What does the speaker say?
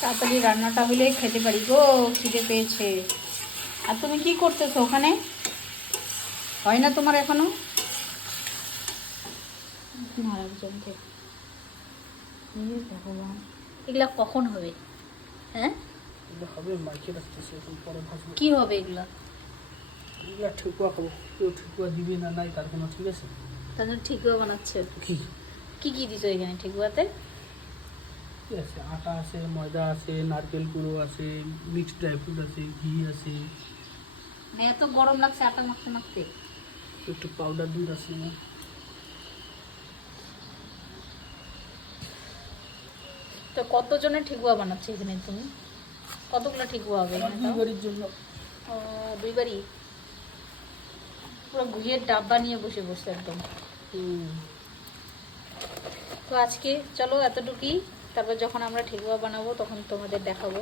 তাড়াতাড়ি রান্নাটা হলে খেতে পারি গো, খিদে পেয়েছে। আর তুমি কি করতেছো ওখানে? হয় না তোমার এখনো? আরেকজন থেকে ভগবান, এগুলা কখন হবে? হ্যাঁ হবে, মাইকে রাখতেছি এখন, পরে ভাজবো। কি হবে এগুলা? এগুলা ঠেকুয়া খাবো, কেউ ঠেকুয়া দিবি না নাই তার কোনো ঠিক আছে। তাহলে ঠিকুয়া বানাচ্ছে? কি কি কি দিছো এখানে ঠিকুয়াতে? কি আছে? আটা আছে, ময়দা আছে, নারকেল কুড়ো আছে, মিক্সড ড্রাই ফ্রুট আছে, ঘি আছে, এত গরম লাগছে আটা মাখতে মাখতে। একটু পাউডার দুধ আছে। তো কতজনের ঠিকুয়া বানাচ্ছে এখানে তুমি? কতগুলো ঠিকুয়া হবে এখানে তাও? বাড়ির জন্য। ও, দুইবারই? পুরো ঘুয়ের ডাব্বা নিয়ে বসে বসে একদম। তো আজকে চলো এতটুকুই, তারপর যখন আমরা ঠিকুয়া বানাবো তখন তোমাদের দেখাবো।